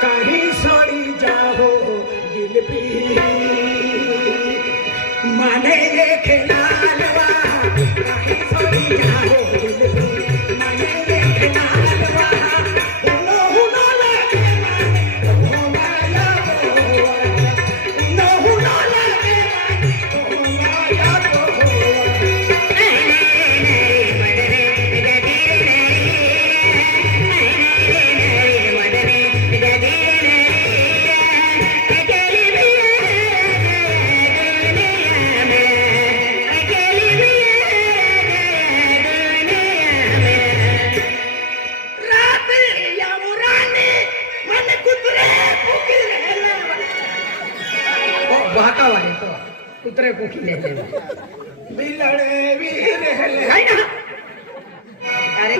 काही सोडी दिलपी माने देखे लालवा कहीं सोडी दिलपी माने देखे लालवा। बाकाव आहे. तो कुत्रे कोकिले बिलडे बिलडे अरे